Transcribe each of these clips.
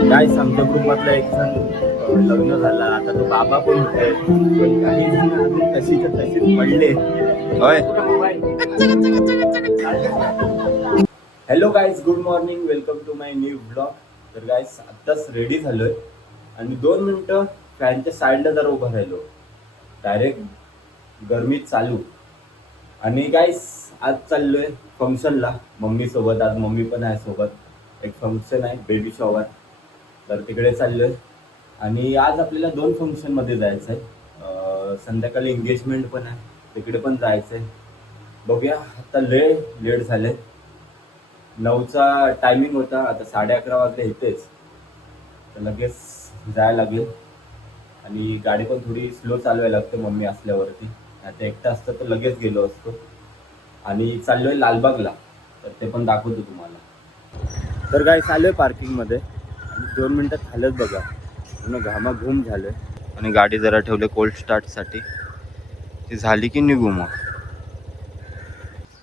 गाईस आमच्या ग्रुपमधला एक जण लग्न झाला, आता तो बाबा पण होते, पण काही जण अजून तशीच्या तशीच पडले. होय. Hello guys, good morning, welcome to my new blog. तर गाईस आत्ताच रेडी झालोय आणि 2 मिनिटं फॅनच्या साईडला जरा उभं राहिलो, डायरेक्ट गरमी चालू. आणि गाईस आज चाललोय फंक्शनला मम्मी सोबत. आज मम्मी पण आहे सोबत. एक फंक्शन आहे, बेबी शॉवर, तर तिकडे चाललोय. आणि आज आपल्याला 2 फंक्शनमध्ये जायचं आहे. संध्याकाळी एंगेजमेंट पण आहे, तिकडे पण जायचं आहे. बघूया, आता लेट झाले. 9चा टायमिंग होता, आता 11:30 वाजले इथेच, तर लगेच जायला लागेल. आणि गाडी पण थोडी स्लो चालवायला लागते मम्मी असल्यावरती. आता एकटा असतं तर लगेच गेलो असतो. आणि चाललोय लालबागला, तर ते पण दाखवतो तुम्हाला. तर काय चाललोय पार्किंगमध्ये आणि 2 मिनिटात खालच बघा, पूर्ण घामाघूम झालोय. आणि गाडी जरा ठेवले कोल्ड स्टार्टसाठी, ती झाली की निघू मग.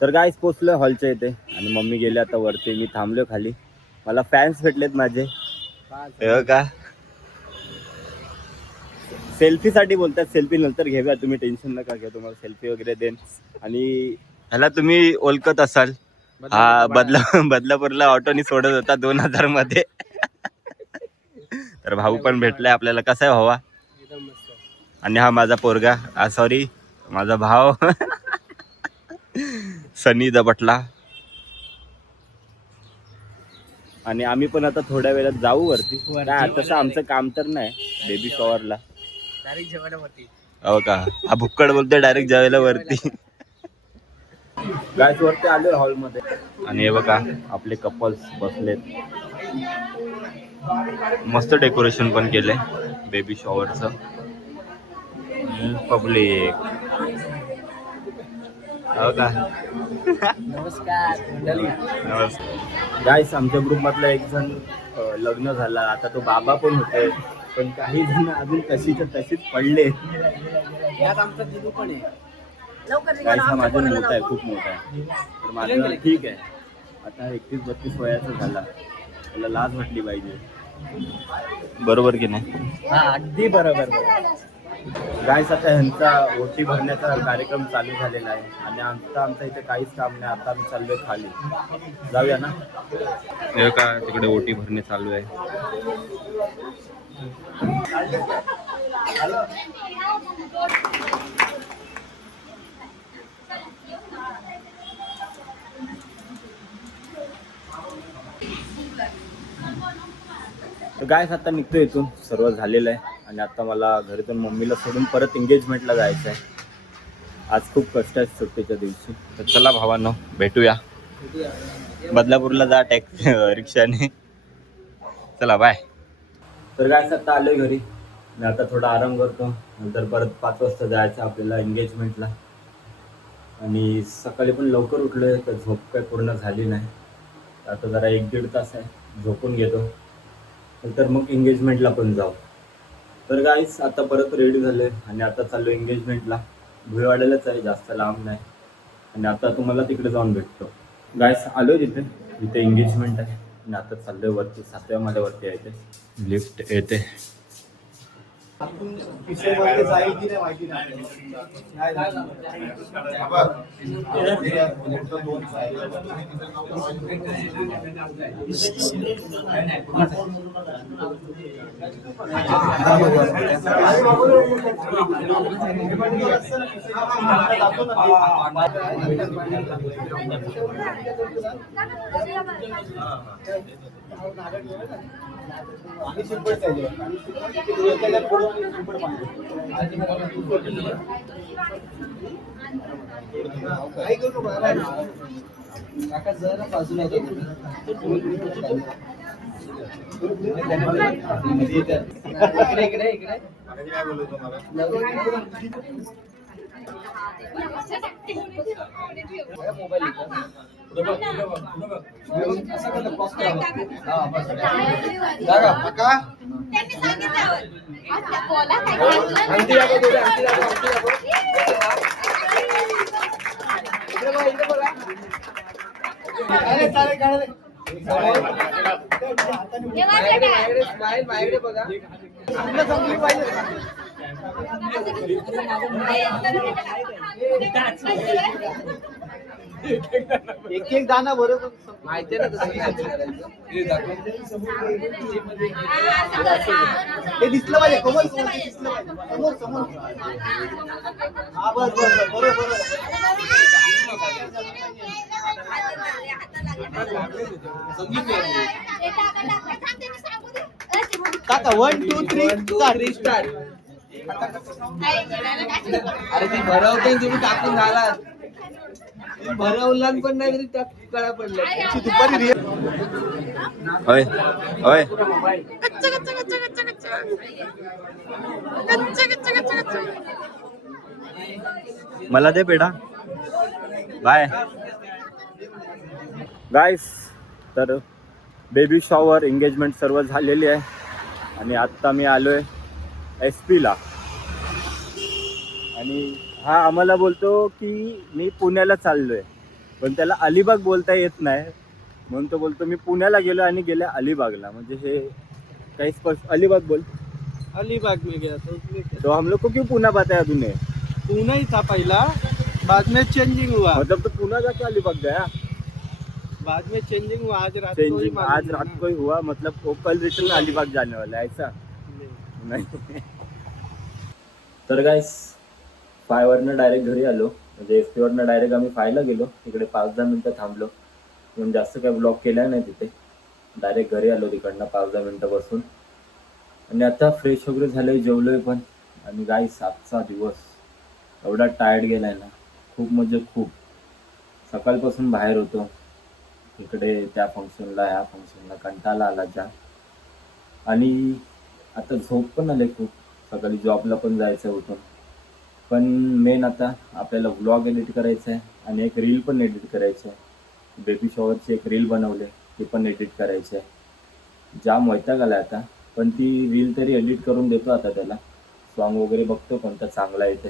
तर गाईस पोचलोय हॉलच्या इथे आणि मम्मी गेले आता वरती. मी थांबलोय खाली, मला फॅन्स भेटलेत माझे. का सेल्फीसाठी बोलतात, सेल्फी नंतर घेऊया, तुम्ही टेन्शन नका घ्या, तुम्हाला सेल्फी वगैरे देईन. आणि ह्याला तुम्ही ओळखत असाल, हा बदलापूरला ऑटोनी सोडत होता 2000 मध्ये. तर भाऊ पण भेटलाय आपल्याला. कसा आहे भावा? आणि हा माझा पोरगा, सॉरी माझा भाव सनी दबटला. आणि आम्ही पण आता थोड्या वेळात जाऊ वरती. काय तसं आमचं काम तर नाही बेबी शॉवरला. डायरेक्ट जेवायला वरती. हो का? हा भुक्कड बोलतोय डायरेक्ट जेवायला वरती. गाईस वरती आलोय हॉलमध्ये आणि हे बघा आपले कपल्स बसलेत. मस्त डेकोरेशन पण केलंय बेबी शॉवरचं. पब्लिक हो का? नमस्कार. गाईस आमच्या ग्रुपमधला एक जण लग्न झाला, आता तो बाबा पण होते, पण काही जण अजून तशीच्या तशीच पडले. यात आमचा दिदू पण आहे. गाईस हा माझा मोठा आहे, खूप मोठा आहे. तर माझं ठीक आहे, आता 31-32 वयाचा झाला, त्याला लाज वाटली पाहिजे. बरोबर की नाही? हा, अगदी बरोबर. गाईस आता ह्यांचा ओटी भरण्याचा कार्यक्रम चालू झालेला आहे आणि आमच्या इथे काहीच काम नाही. आता आम्ही चाललोय खाली, जाऊया ना. हे का तिकडे ओटी भरणे चालू आहे. तर गाईस आता निघतो इथून, सर्व झालेलं आहे. आणि आता मला घरातून मम्मीला सोडून परत एंगेजमेंटला जायचं आहे. आज खूप कष्ट आहे सुट्टीच्या दिवशी. तर चला भावांनो, भेटूया बदलापूरला. जा टॅक्सी रिक्षाने. चला बाय. तर गाईस आता आलोय घरी. मी आता थोडा आराम करतो, नंतर परत 5 वाजता जायचं आपल्याला एंगेजमेंटला. आणि सकाळी पण लवकर उठलोय, तर झोप काय पूर्ण झाली नाही. आता जरा 1-1.5 तास आहे, झोपून घेतो, नंतर मग एंगेजमेंटला पण जाऊ. तर गाईस आता परत रेडी झाले आणि आता चाललो एंगेजमेंटला. भुईवाड्यालाच आहे, जास्त लांब नाही. आणि आता तुम्हाला तिकडे जाऊन भेटतो. गाईस आलोय जिथे एंगेजमेंट आहे आणि आता चाललोय वरती. 7व्या माळ्यावरती आहे, ते लिफ्ट येते. जाईल की नाही माहिती नाही. माझ्याकडे बघा. आपलं संपली पाहिजे. एक एक दाना बरोबर माहिती ना कसं हे दिसलं पाहिजे कोमल दिसलं पाहिजे समोर समोर हा बस बस बरोबर काका 1 2 3 स्टार्ट अरे ती भरवते तुम्ही टाकून झाला भरवला पण नाही तरी कळा पडला दुपारी होय होय मला दे बेटा बाय गाईस. तर बेबी शॉवर एंगेजमेंट सर्व झालेली आहे आणि आत्ता मी आलोय SP ला. आणि हा आम्हाला बोलतो की मी पुण्याला चाललोय, पण त्याला अलिबाग बोलता येत नाही म्हणून तो बोलतो मी पुण्याला गेलो आणि गेल्या अलिबागला. म्हणजे हे काही स्पष्ट अलिबाग बोल. अलीबाग में गया तो हम लोग को क्यों पुणे बताया तूने? पूना ही था पहला, बाद में चेंजिंग हुआ. मतलब तो पुणे जाके अलिबाग गया. बाद में चेंजिंग हुआ. आज रात को ही चेंजिंग मालूम आज रात को ही हुआ. मतलब वो कल रिटर्न अलिबाग जाने वाला है ऐसा नाही. तर गाइस 5 वरनं डायरेक्ट घरी आलो. म्हणजे SP वरनं डायरेक्ट आम्ही 5 ला गेलो. तिकडे 5-10 मिनिटं थांबलो म्हणून जास्त काही ब्लॉग केला नाही तिथे. डायरेक्ट घरी आलो तिकडनं 5-10 मिनिटं बसून आणि आता फ्रेश वगैरे झालोय, जेवलोय पण. आणि गाइस आजचा दिवस एवढा टायर्ड गेलाय ना, खूप म्हणजे खूप. सकाळपासून बाहेर होतो, इकडे त्या फंक्शनला ह्या फंक्शनला, कंटाळा आला जा. आणि आता झोप पण आले खूप. सकाळी जॉबला पण जायचं होतं, पण मेन आता आपल्याला व्लॉग एडिट करायचं आहे आणि एक रील पण एडिट करायची आहे. बेबी शॉवरची एक रील बनवले, ती पण एडिट करायची आहे. जाम वैताग आला आता, पण ती रील तरी एडिट करून देतो आता त्याला. सॉन्ग वगैरे बघतो कोणता चांगला येते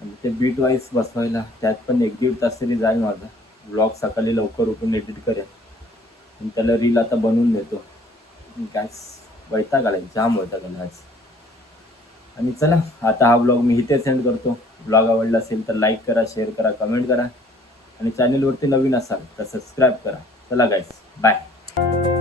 आणि ते बीट वाईज बसवायला त्यात पण 1-1.5 तास तरी जाईल माझा. व्लॉग सकाळी लवकर उठून एडिट करेन आणि त्याला रील आता बनवून देतो. काय वैताग आला, जाम वैताग आला आज. आणि चला आता हा ब्लॉग मी इथे सेंड करतो. ब्लॉग आवडला असेल तर लाईक करा, शेअर करा, कमेंट करा आणि चॅनलवरती नवीन असाल तर सबस्क्राईब करा. चला गाईस, बाय.